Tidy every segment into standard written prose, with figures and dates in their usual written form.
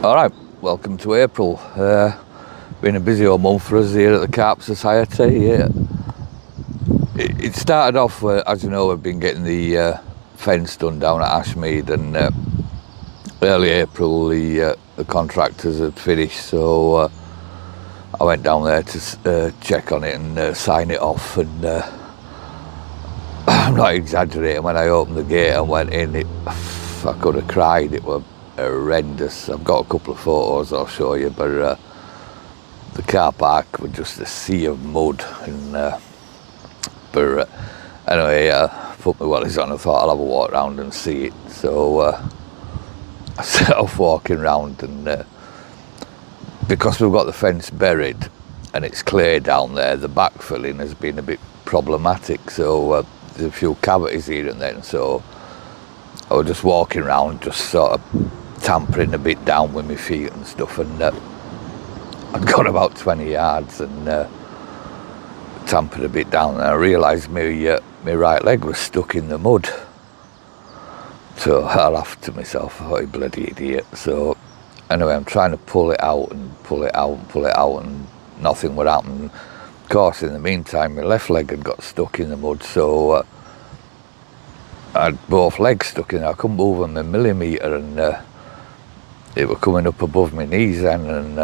All right, welcome to April. Been a busy old month for us here at the Carp Society. It started off, as you know, we've been getting the fence done down at Ashmead, and early April the contractors had finished, so I went down there to check on it and sign it off. And I'm not exaggerating, when I opened the gate and went in, I could have cried. It was horrendous. I've got a couple of photos I'll show you, but the car park was just a sea of mud. And but anyway, put my wellies on. I thought I'll have a walk around and see it. So I set off walking round, and because we've got the fence buried and it's clear down there, the backfilling has been a bit problematic. So there's a few cavities here and then. So I was just walking around, just sort of tampering a bit down with my feet and stuff, and I'd gone about 20 yards and tampered a bit down, and I realised my right leg was stuck in the mud. So I laughed to myself, oh, you bloody idiot. So anyway, I'm trying to pull it out and pull it out and pull it out, and nothing would happen. Of course, in the meantime, my left leg had got stuck in the mud, so I had both legs stuck in there. I couldn't move them a millimetre, and it was coming up above my knees then, and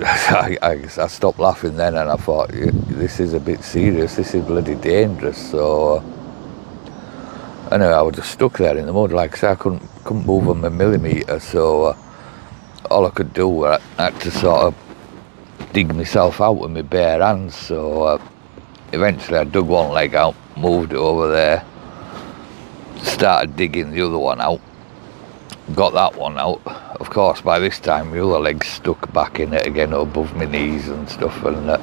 I stopped laughing then, and I thought, this is a bit serious, this is bloody dangerous. So anyway, I was just stuck there in the mud. Like I said, I couldn't move them a millimetre, so all I could do was I had to sort of dig myself out with my bare hands. So eventually I dug one leg out, moved it over there, started digging the other one out, got that one out. Of course, by this time, my other leg's stuck back in it again above my knees and stuff, and I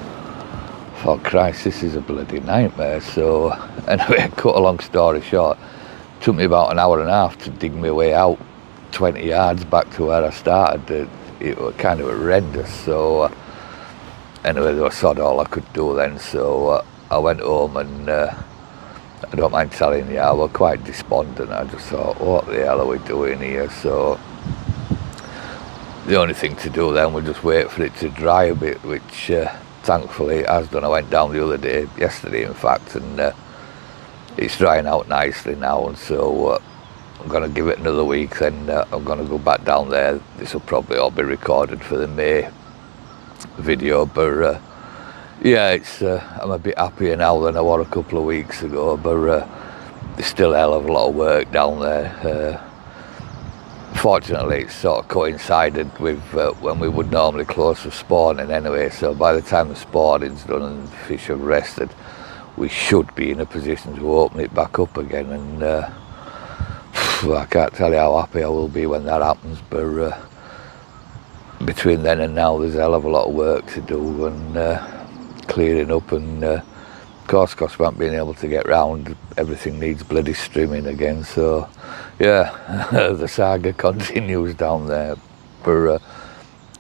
thought, Christ, this is a bloody nightmare. So anyway, cut a long story short, it took me about an hour and a half to dig my way out 20 yards back to where I started. It was kind of horrendous. So anyway, that was sort of all I could do then. So I went home, and I don't mind telling you, I was quite despondent. I just thought, what the hell are we doing here? So the only thing to do then was just wait for it to dry a bit, which thankfully it has done. I went down the other day, yesterday in fact, and it's drying out nicely now. And so I'm going to give it another week, then I'm going to go back down there. This will probably all be recorded for the May video, but yeah, it's I'm a bit happier now than I was a couple of weeks ago, but there's still a hell of a lot of work down there. Fortunately, it's sort of coincided with when we would normally close for spawning anyway, so by the time the spawning's done and the fish have rested, we should be in a position to open it back up again. And I can't tell you how happy I will be when that happens, but between then and now there's a hell of a lot of work to do, and clearing up, and of course, because we haven't been able to get round, everything needs bloody strimming again. So yeah, the saga continues down there, but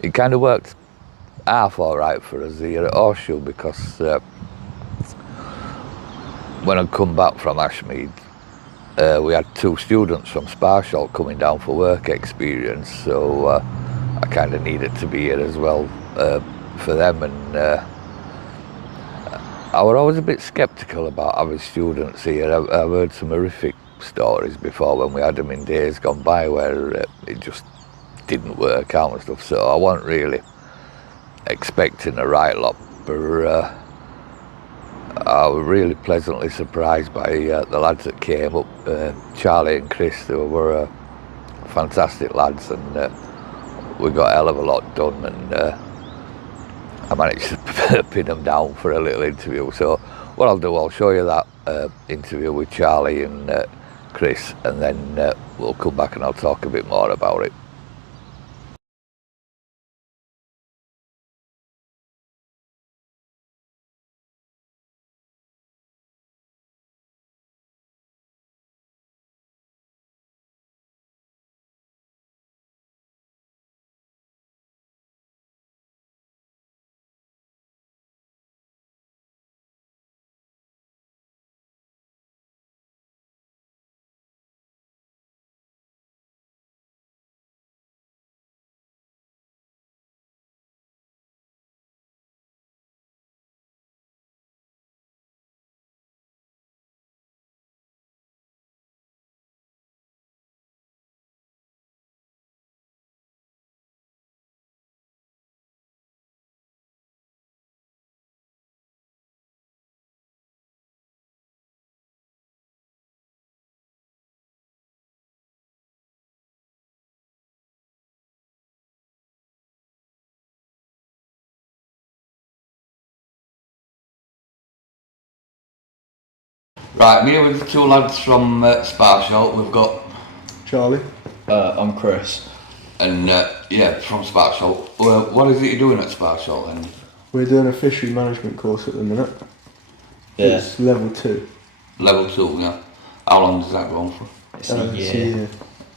it kind of worked half all right for us here at Horseshoe, because when I come back from Ashmead, we had two students from Sparshall coming down for work experience, so I kind of needed to be here as well for them. And I was always a bit sceptical about having students here. I've heard some horrific stories before when we had them in days gone by where it just didn't work out and stuff. So I wasn't really expecting a right lot, but I was really pleasantly surprised by the lads that came up. Charlie and Chris, they were fantastic lads, and we got a hell of a lot done, and I managed to pin them down for a little interview. So what I'll do, I'll show you that interview with Charlie and Chris, and then we'll come back and I'll talk a bit more about it. Right, me with the two lads from Sparshot. We've got Charlie. I'm Chris. and from Sparshot. Well, what is it you're doing at Sparshot then? We're doing a fishery management course at the minute. Yeah. It's level 2. Level 2, yeah. How long does that go on for? It's a It's year.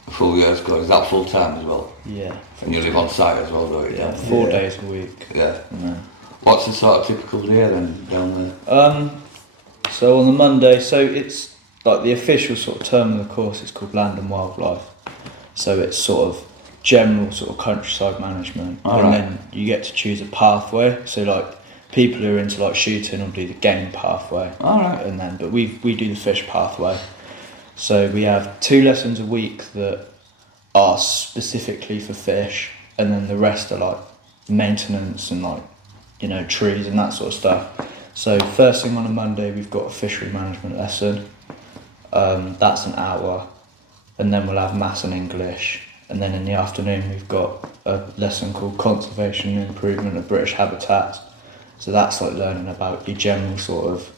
A full year's go. Is that full time as well? Yeah. And you live on site as well, don't you? Yeah, 4 days a week. Yeah. Yeah. What's the sort of typical day then down there? So on the Monday, so it's like the official sort of term of the course is called Land and Wildlife. So it's sort of general sort of countryside management, and then you get to choose a pathway. So like people who are into like shooting will do the game pathway. Alright. And then, but we do the fish pathway. So we have 2 lessons a week that are specifically for fish, and then the rest are like maintenance and like, you know, trees and that sort of stuff. So first thing on a Monday we've got a fishery management lesson. That's an hour, and then we'll have maths and English, and then in the afternoon we've got a lesson called conservation and improvement of British habitats. So that's like learning about your general sort of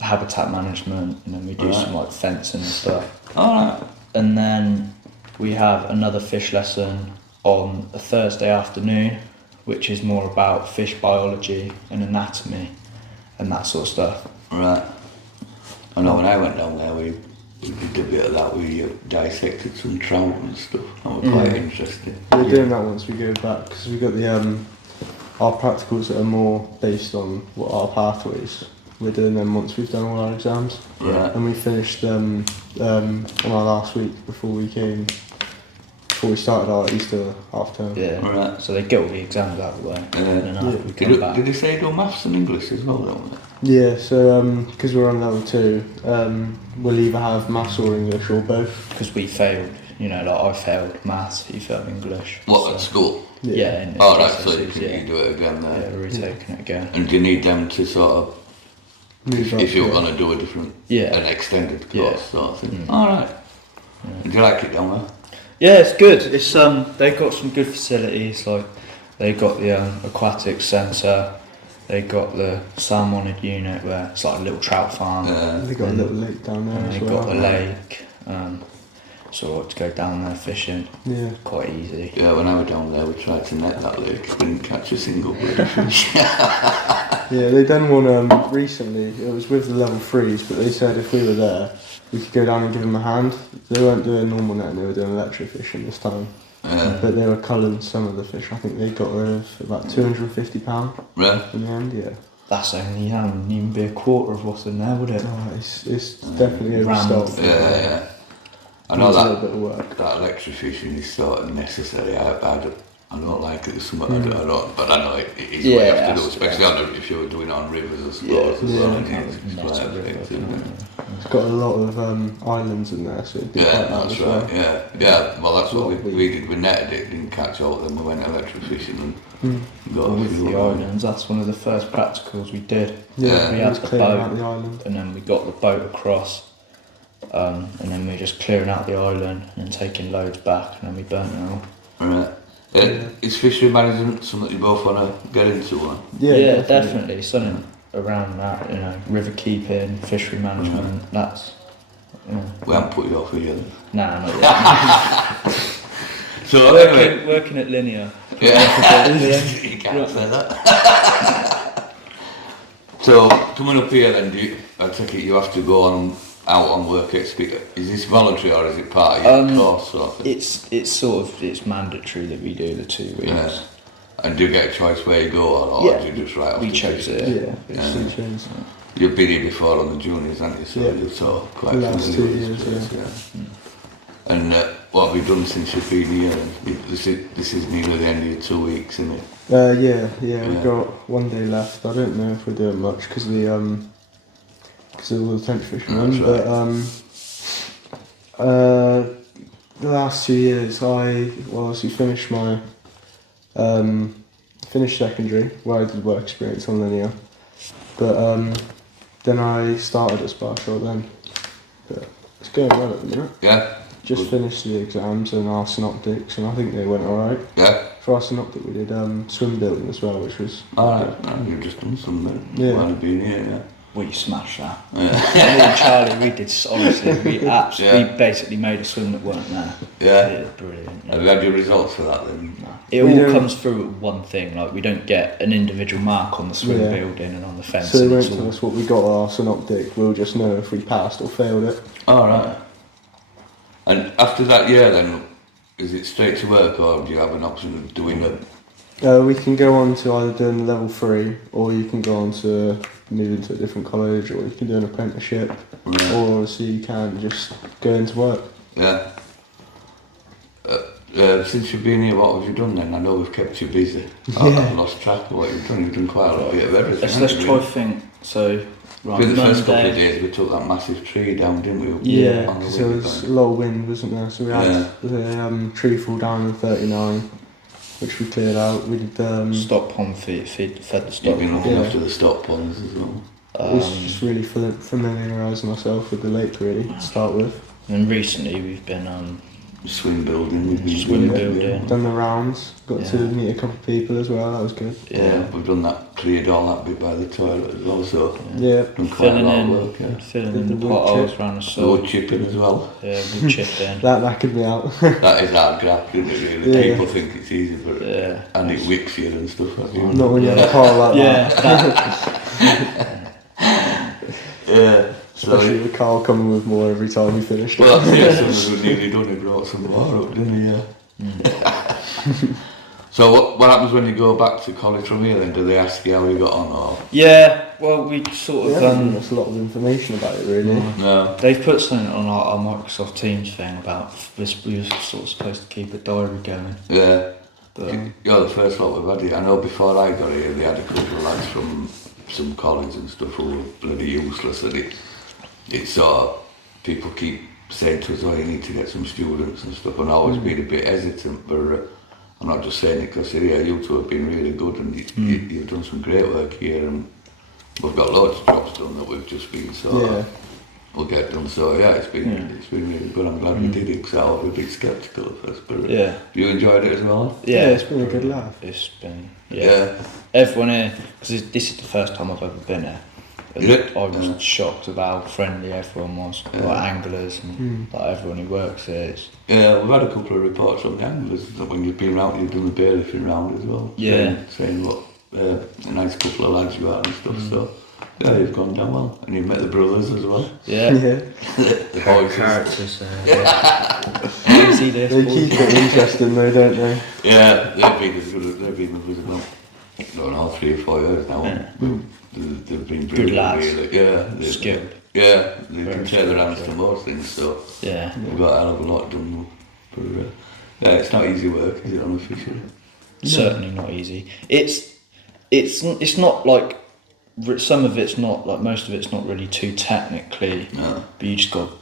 habitat management, and then we do some like fencing and stuff. Alright. And then we have another fish lesson on a Thursday afternoon, which is more about fish biology and anatomy and that sort of stuff. Right. I know when I went down there we did a bit of that, we dissected some trout and stuff. That was quite interesting. We're doing that once we go back, because we've got the our practicals that are more based on what our pathways. We're doing them once we've done all our exams. Right. And we finished them on our last week before we started our Easter half term. Yeah. Right. So they get all the exams out of the way, and then after we come back. Did they say do maths and English as well, don't they? Yeah, so because we're on level 2, we'll either have maths or English or both. Because we failed, you know, like I failed maths, you failed English. What, so, at school? Yeah. In Oh, right, so you GCSEs, can do it again there. Yeah, we're retaking it again. And do you need them to sort of, Move up, if you're yeah. going to do a different, Yeah. an extended course Yeah. sort of thing? Alright. Do you like it down there? Yeah, it's good. It's they've got some good facilities. Like they got the aquatic centre, they got the salmonid unit where it's like a little trout farm. They got a little lake down there And as they well. got a lake. So I like to go down there fishing. Yeah. Quite easy. Yeah, when I was down there we tried to net that lake, didn't catch a single bloody fish. Yeah, they done one recently. It was with the level 3s, but they said if we were there, we could go down and give them a hand. They weren't doing normal netting, they were doing electrofishing this time. But they were culling some of the fish. I think they got rid of about £250 Really? in the end, yeah. That's only wouldn't even be a quarter of what's in there, would it? Oh, it's definitely Round. overstocked. Yeah. I know Needs a little bit that of work. electrofishing is sort of necessary. I don't like it. It's something I don't, but I know it is Yeah, what you have to do, that's- especially if you're doing it on rivers or suppose Yeah, as well. yeah. And it's Not quite a river, effective, isn't it? It's got a lot of islands in there, so it'd be Yeah, quite bad that's as well. right. Yeah. Well, that's what Lot of we did. We netted it, didn't catch all. Then we went electrofishing and got a With few. the islands, that's one of the first practicals we did. Yeah, We it had was the clearing boat. out the island. And then we got the boat across, and then we were just clearing out the island and then taking loads back, and then we burnt it all. Right. Is fishery management something you both want to get into? One? Yeah, definitely. Something around that, you know, river keeping, fishery management. That's. Yeah. We haven't put you off here. Then. Nah, not yet. So anyway, working at Linear. yeah, you can't say that. So coming up here, then, I take it you have to go out on work experience. Is this voluntary or is it part of your course? Sort of thing? It's mandatory that we do the 2 weeks. Yeah. And do you get a choice where you go, or Yeah, do you just write off? we the chose ticket? it. Yeah, it's two chains. You've been here before on the juniors, haven't you? So Yeah. you're sort of quite The last familiar 2 with this years, place, yeah. And what have you done since you've been here? This is nearly the end of your 2 weeks, isn't it? Yeah, we've Yeah. got 1 day left. I don't know if we're doing much because of all the tench fishermen, That's but the last 2 years I obviously finished my finished secondary where I did work experience on Linear, but then I started at Sparshot then. But it's going well at the minute. Yeah. Just Good. finished the exams and our synoptics, and I think they went alright. Yeah. For our synoptic we did swim building as well, which was Alright. You've just done some then. Yeah. While you've been here, yeah. we smashed that. Me and Charlie, we did, honestly, we basically made a swim that weren't there. Yeah. It was brilliant. Yeah. Have you had your results for that then? No. It all comes through at one thing, like we don't get an individual mark on the swim building and on the fence. So they won't tell us what we got on our synoptic, we'll just know if we passed or failed it. Alright. And after that year then, is it straight to work or do you have an option of doing it? We can go on to either doing level 3, or you can go on to moving to a different college, or you can do an apprenticeship, or obviously you can just go into work. Yeah. Since you've been here, what have you done then? I know we've kept you busy. I've lost track of what you've done. You've done quite a bit of everything. Let's try to think. So, right, the first couple of days we took that massive tree down, didn't we? Yeah, because there was a lot of wind, wasn't there? So we had the tree fall down in 39. Which we cleared out. We did stock pond fed the stock. You've been looking after the stock ponds as well. It was just really familiarising myself with the lake really to start with. And recently we've been swim building. We've been swim building. Done the rounds. Got to meet a couple of people as well. That was good. Yeah, we've done that. Cleared all that bit by the toilet as well. So done quite filling a lot in, of work. Yeah. Filling in the potholes around the The soil. wood chipping as well. Yeah, wood chipping. that could be out. That is hard graft, isn't it? Really. Yeah. People think it's easy, but and it wicks you and stuff like that. Not when you're in a car like that. Yeah. Especially with Carl coming with more every time we finished. Well, that's it. As soon as we nearly done, he brought some more up, didn't he? Yeah. So what happens when you go back to college from here then? Do they ask you how you got on or? Yeah, well we sort of given us a lot of information about it really. No. They've put something on our Microsoft Teams thing about this. We were sort of supposed to keep a diary going. Yeah. But You're the first lot we've had here. I know before I got here they had a couple of lads from some college and stuff who were bloody useless, and it's sort of, people keep saying to us, oh, you need to get some students and stuff, and I've always been a bit hesitant, but I'm not just saying it because you two have been really good and you've done some great work here, and we've got loads of jobs done that we've just been we'll get done. So yeah, it's been really good. I'm glad we did it because I was a bit sceptical at first, but you enjoyed it as well? Yeah, it's been a good laugh. It's been everyone here, because this is the first time I've ever been here. I was shocked at how friendly everyone was, like anglers and like everyone who works here. Yeah, we've had a couple of reports from the anglers that when you've been round, you've done the bailiffing round as well. Yeah. Saying what a nice couple of lads you are and stuff, so yeah, you've gone down well. And you've met the brothers as well. Yeah. The boys. Characters. They keep it interesting though, don't they? Yeah, they've been as good as well. Going on 3 or 4 years now. Yeah. They've been good lads. Really, yeah, skilled. Yeah, they can take their hands to most things, so we've got a hell of a lot done. But yeah, it's not easy work, is it, on a fishery? Certainly not easy. It's not like, some of it's not, like most of it's not really too technically, but you just got to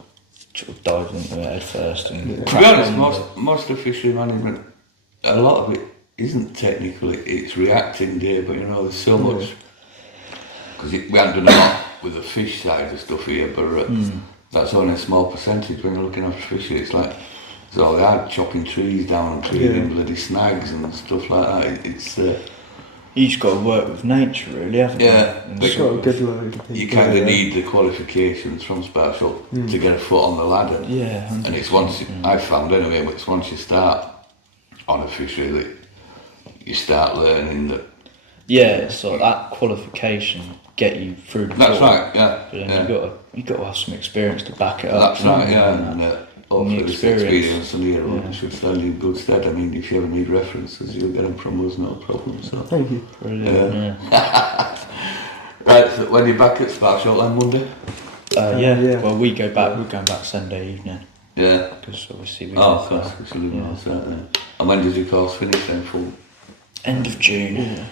sort of dive into it head first and to be honest, most of fishery management, a lot of it isn't technical, it's reacting there, but you know, there's so much, because we haven't done a lot with the fish side of stuff here, but that's only a small percentage when you're looking after fishery. It's like, so they are chopping trees down and clearing bloody snags and stuff like that. It's you just got to work with nature, really, haven't you? Yeah, it's got a good load of people. You kind of need the qualifications from Sparshot to get a foot on the ladder. Yeah, 100%. And it's once I've found anyway, it's once you start on a fishery that you start learning that. Yeah, so that qualification get you through the That's door. right, yeah. But then you got to have some experience to back it up. That's right, yeah. And hopefully this experience and Yeah. should stand you in good stead. I mean, if you ever need references, you'll get them from us, no problem. So. Thank you. Brilliant. Right, so when you're back at Sparshot on Monday? Yeah. Well, we're going back Sunday evening. Yeah. Because obviously we of course, we should live on Saturday. And when does your course finish then, full? End of June.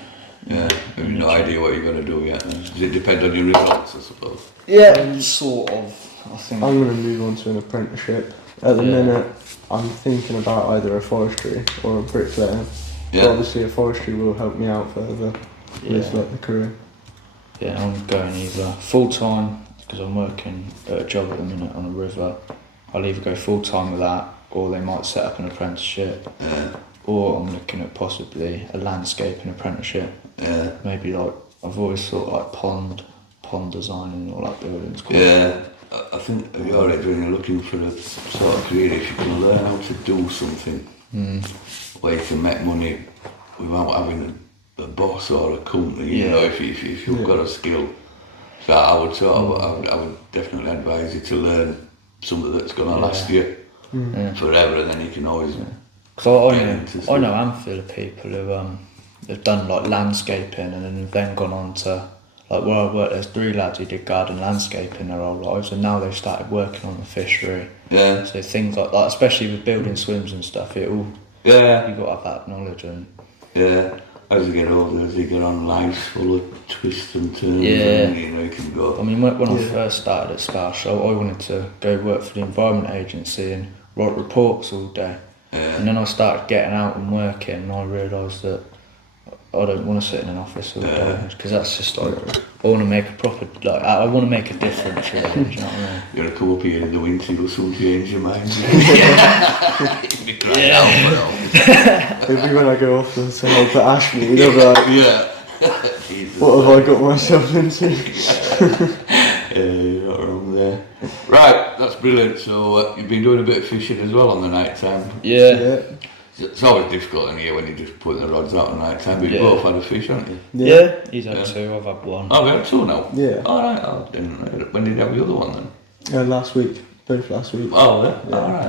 Yeah, have you no idea what you're going to do yet? Does it depend on your results, I suppose? Yeah, sort of. I think. I'm going to move on to an apprenticeship. At the minute, I'm thinking about either a forestry or a bricklayer. Yeah. But obviously, a forestry will help me out further with like the career. Yeah, I'm going either full time because I'm working at a job at the minute on a river. I'll either go full time with that, or they might set up an apprenticeship. Yeah. Or I'm looking at possibly a landscaping apprenticeship. Yeah. Maybe like, I've always thought like pond pond design and all that building's quite Yeah, I think at your age when you're looking for a sort of career, if you can learn how to do something where you can make money without having a boss or a company, you know, if you've got a skill. So I would I would definitely advise you to learn something that's going to last you forever, and then you can always. Because I know a handful of people who have done like landscaping and then have then gone on to, like where I work, there's 3 lads who did garden landscaping their whole lives, and now they've started working on the fishery. Yeah. So things like that, especially with building swims and stuff, you've got to have that knowledge. And as you get older, as you get on, life's full of twists and turns, and you know you can go. I mean, when I first started at Sparsh, I wanted to go work for the Environment Agency and write reports all day. And then I started getting out and working, and I realised that I don't want to sit in an office all day, because that's just like, I want to make a proper, like, I want to make a difference, really, do you know what I mean? You're going to come up here in the winter, you'll soon change your mind. You'll be crying out. Maybe when I go off to help at Ashby, they'll be like, Jesus, what have I got myself into? you're not wrong there. Right, that's brilliant. So you've been doing a bit of fishing as well on the night time. Yeah. It's always difficult in here when you're just putting the rods out on the night time, but you both had a fish, haven't you? Yeah, he's had 2, I've had 1. Oh, we had 2 now? Yeah. Alright, when did you have the other one then? Last week, both last week. Oh, yeah. Alright,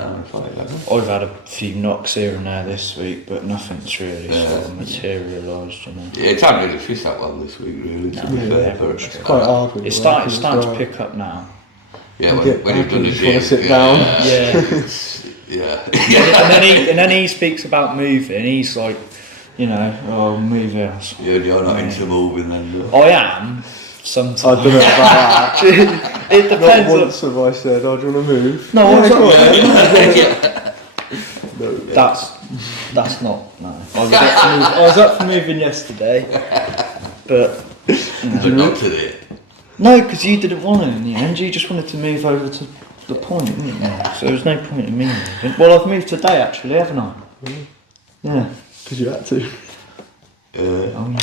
I've had a few knocks here and there this week, but nothing's really sort of materialised, you know. Yeah, it's not really fished that well this week, really, to be fair. But It's quite hard. It's starting to pick up now. Yeah, when you've done you it, just want to sit down. And then he speaks about moving. He's like, you know, oh, move house. Yeah, you're not into moving then. I am. Sometimes. I don't know about that. It depends. Not once have I said, oh, do you want to move? No, Yeah, no. That's not. No. I was up for moving yesterday, but. But not today. No, because you didn't want to in the end. You just wanted to move over to the point, didn't you? So there was no point in me moving. Well, I've moved today actually, haven't I? Really? Yeah. Because you had to. Oh yeah.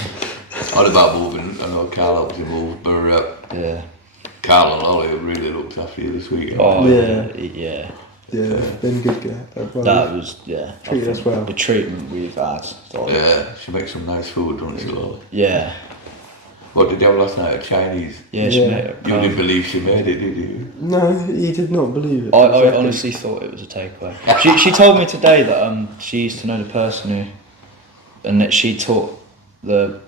What about moving? I know Carl helped you move, but Carl and Ollie have really looked after you this week. Oh Yeah. yeah. Yeah, been good girl. That was Treated us well. The treatment we've had. Yeah, she makes some nice food, don't she, Ollie? Yeah. What did you have last night? A Chinese? Yeah, she Yeah. made it. You didn't believe she made it, did you? No, he did not believe it. I honestly thought it was a takeaway. She told me today that she used to know the person who, and that she taught her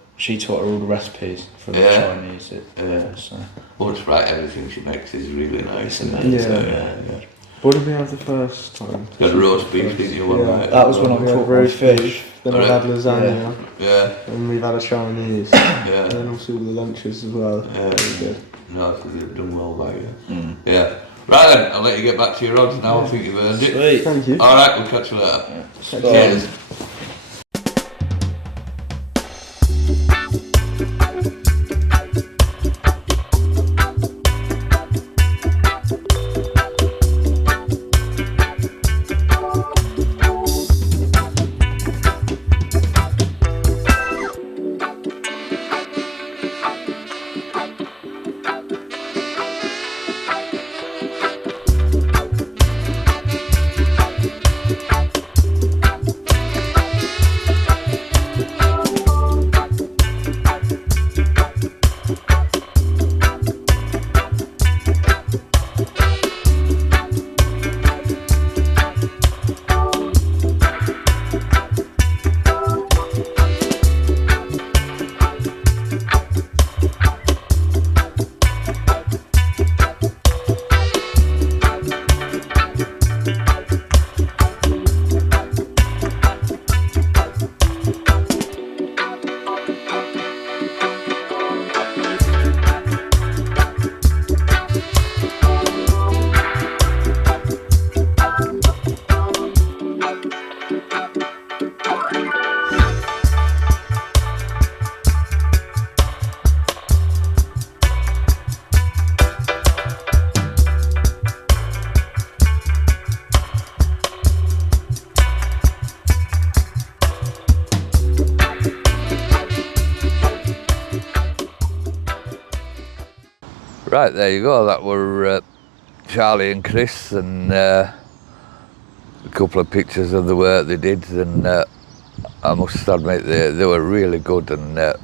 all the recipes for the Chinese. So. Well, it's right, everything she makes is really nice. It's Isn't it? amazing. Yeah. What did we have the first time? You had roast beef, didn't you, one night? That was when I We had caught my roast fish. beef, then we had lasagna, Yeah, and we've had a Chinese, yeah. and then also the lunches as well. Yeah. Very good. No, I think you've done well by you. Yeah. Right then, I'll let you get back to your odds now. I think you've earned it. Sweet. Thank you. Alright, we'll catch you later. Cheers. Right, there you go. That were Charlie and Chris, and a couple of pictures of the work they did, and I must admit they were really good. And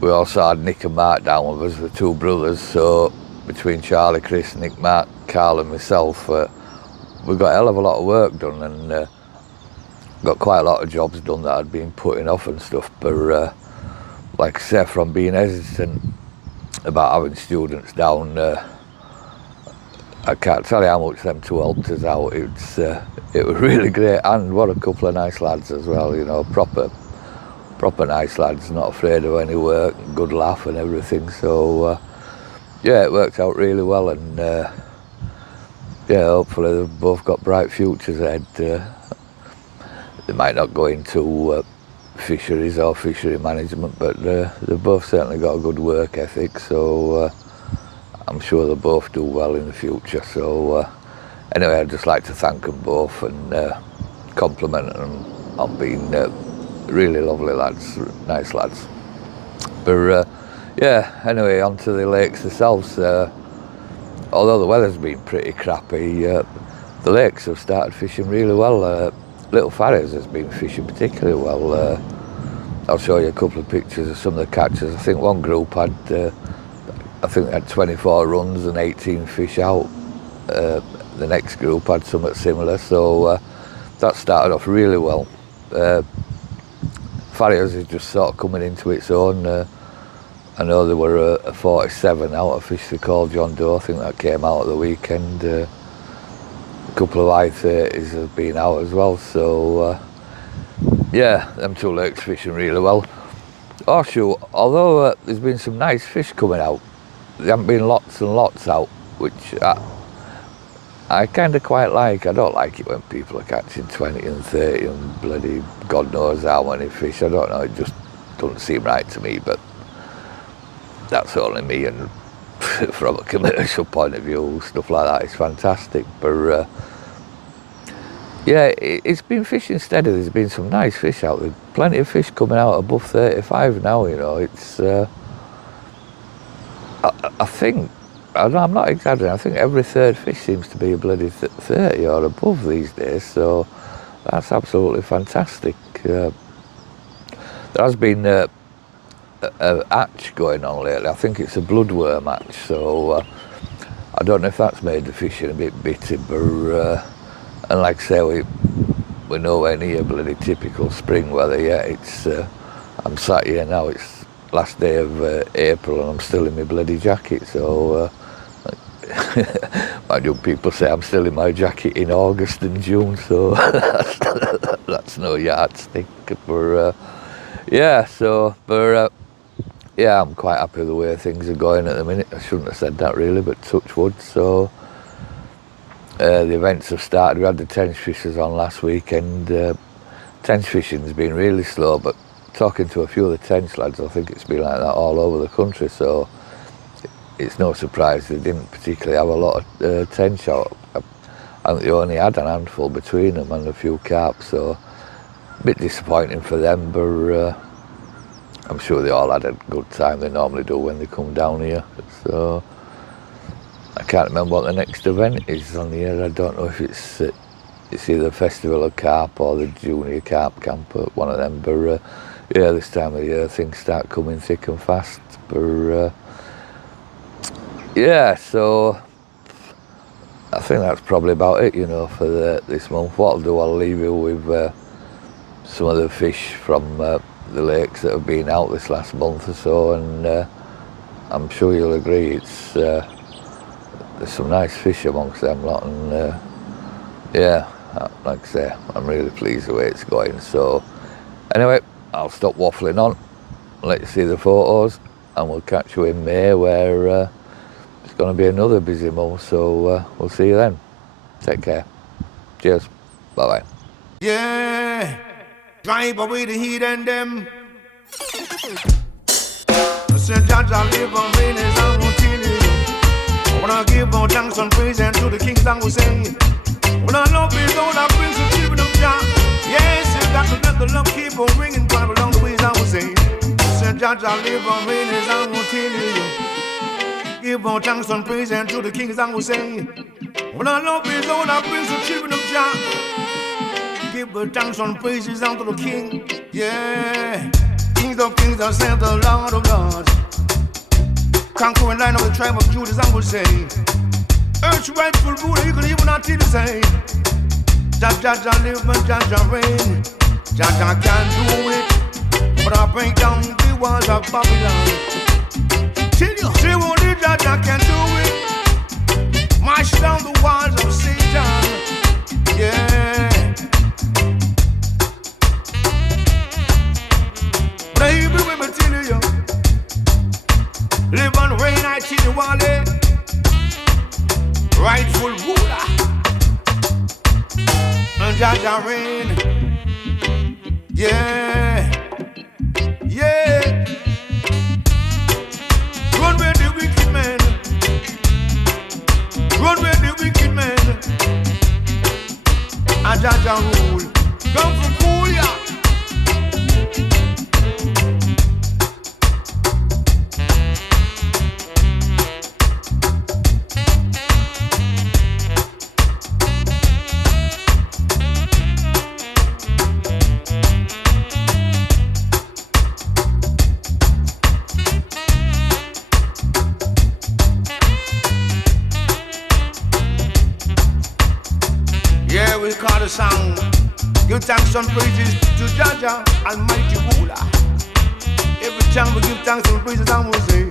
we also had Nick and Mark down with us, the two brothers, so between Charlie, Chris, Nick, Mark, Carl and myself, we got a hell of a lot of work done, and got quite a lot of jobs done that I'd been putting off and stuff. But like I say, from being hesitant about having students down, I can't tell you how much them two helped us out. It was really great, and what a couple of nice lads as well, you know, proper nice lads, not afraid of any work, good laugh and everything. So yeah, it worked out really well, and yeah, hopefully they've both got bright futures ahead. They might not go into fisheries or fishery management, but they've both certainly got a good work ethic, so I'm sure they'll both do well in the future. So anyway, I'd just like to thank them both and compliment them on being really lovely lads, nice lads. But yeah, anyway, on to the lakes themselves. Although the weather's been pretty crappy, the lakes have started fishing really well. Little Farriers has been fishing particularly well. I'll show you a couple of pictures of some of the catches. I think one group had, I think they had 24 runs and 18 fish out. The next group had something similar, so that started off really well. Farriers is just sort of coming into its own. I know there were a 47 out of fish they called John Doe. I think that came out at the weekend. A couple of I-30s have been out as well, so yeah, them two lakes fishing really well. Horseshoe, although there's been some nice fish coming out, there haven't been lots and lots out, which I kind of quite like. I don't like it when people are catching 20 and 30 and bloody God knows how many fish. I don't know, it just doesn't seem right to me, but that's only me, and from a commercial point of view, stuff like that is fantastic. But yeah, it's been fishing steady. There's been some nice fish out there. Plenty of fish coming out above 35 now, you know. It's, I think, I'm not exaggerating, I think every third fish seems to be a bloody 30 or above these days, so that's absolutely fantastic. There has been a hatch going on lately. I think it's a bloodworm hatch, so I don't know if that's made the fishing a bit bitty, but and like I say, we're nowhere near bloody typical spring weather yet. It's I'm sat here now, it's last day of April and I'm still in my bloody jacket, so my young people say I'm still in my jacket in August and June, so that's no yardstick. But yeah, so but yeah, I'm quite happy with the way things are going at the minute. I shouldn't have said that really, but touch wood. So the events have started. We had the tench fishers on last weekend. Tench fishing's been really slow, but talking to a few of the tench lads, I think it's been like that all over the country, so it's no surprise they didn't particularly have a lot of tench out. I think they only had a handful between them and a few carp, so a bit disappointing for them, but I'm sure they all had a good time. They normally do when they come down here. So I can't remember what the next event is on here. I don't know if it's either the Festival of Carp or the Junior Carp Camp, one of them. But yeah, this time of the year things start coming thick and fast. But yeah, so I think that's probably about it, you know, for this month. What I'll do, I'll leave you with some of the fish from the lakes that have been out this last month or so, and I'm sure you'll agree it's there's some nice fish amongst them lot, and yeah, like I say, I'm really pleased the way it's going. So anyway, I'll stop waffling on, let you see the photos, and we'll catch you in May, where it's going to be another busy month, so we'll see you then. Take care. Cheers. Bye-bye. Yeah, drive away the heat and them. Said Jaja live on rain as I won't tell you. I wanna give all thanks and praise and to the kings I will sing. When I love is all I bring to children of Jah. Yes, you got to let the love keep on ringing, drive along the ways I will sing. Said Jaja live on rain as I won't tell you. give all thanks and praise and to the kings I will say. When I love his Lord, I praise the children of Jah. Give the thanks and praises unto the King. Yeah. Kings of kings, I said the Lord of lords. Conquering line of the tribe of Judah, I will say. Earth's rightful ruler, you can even not till the say. Jah live and Jah reign. Jah can do it, but I break down the walls of Babylon. Tell you, say only Jah can do it. March down the walls of Satan. Yeah. Baby, let me tell you, live and reign, I tell you, Wale. Rightful ruler. And Jah reign. Yeah. Yeah. Run with the wicked man. Run with the wicked man. And Jah rule. Come from cool, yeah. We call the song. Give thanks and praises to Jah, Almighty ruler. Every time we give thanks and praises, I will say.